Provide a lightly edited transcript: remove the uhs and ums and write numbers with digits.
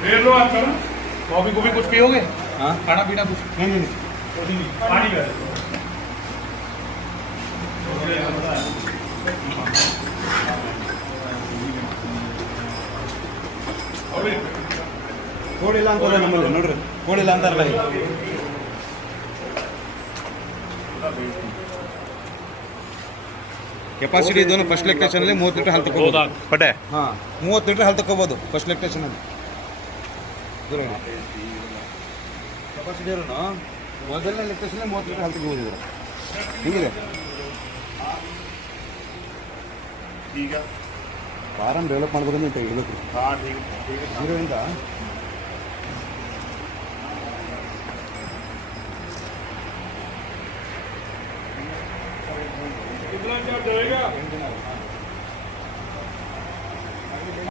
फिर लो आप ना कॉफी को भी कुछ पियोगे? हाँ खाना पीना कुछ? नहीं पानी का ಕೋಳಿ ಇಲ್ಲ ಅಂತಾರಲ್ಲ ನಮ್ಮಲ್ಲಿ ನೋಡ್ರಿ ಕೋಳಿ ಇಲ್ಲ ಅಂತಾರಲ್ಲ ಈಗ ಕೆಪಾಸಿಟಿ ಇದನ್ನು ಫಸ್ಟ್ ಲೆಕ್ಟೇಷನಲ್ಲಿ 30 ಲೀಟರ್ ಹಾಲು ತಗೋಬೋದು पटे ಹಾಂ 30 ಲೀಟರ್ ಹಾಲು ತಗೋಬೋದು ಫಸ್ಟ್ ಲೆಕ್ಟೇಷನಲ್ಲಿ ಕೆಪಾಸಿಟಿ ಇರೋನು ಮೊದಲನೇ ಲೆಕ್ಟೇಷನಲ್ಲಿ 30 ಲೀಟರ್ ಹಾಲು ತಗೋಬೋದು ಇದ್ರ ಹೆಂಗಿದೆ ठीक है ಫಾರಮ್ ಡೆವಲಪ್ ಮಾಡ್ಬೋದಂತ ಇರಬೇಕು हाँ ठीक है ಇದರಿಂದ कितना चार्ज रहेगा?